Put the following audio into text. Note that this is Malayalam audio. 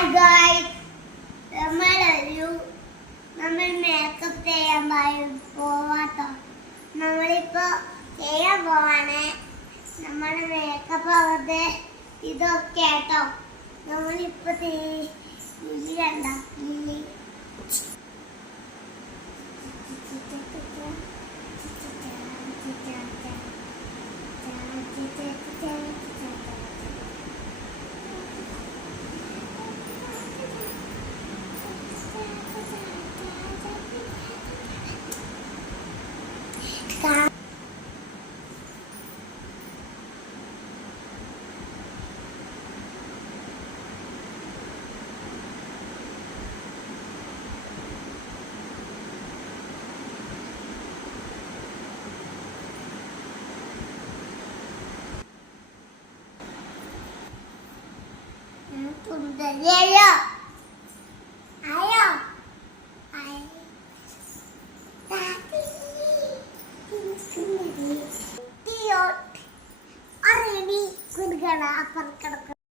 ഹായ് ഗായ്സ്, നമ്മൾ മേക്കപ്പ് ചെയ്യാൻ പോവാട്ടോ. നമ്മളിപ്പോ ചെയ്യാൻ പോവാണ്. നമ്മുടെ മേക്കപ്പ് ആവട്ടെ ഇതൊക്കെ കേട്ടോ. നമ്മളിപ്പോ ലില്ലി കണ്ട lily Ayo. Tio, hari ini gue gak lapar.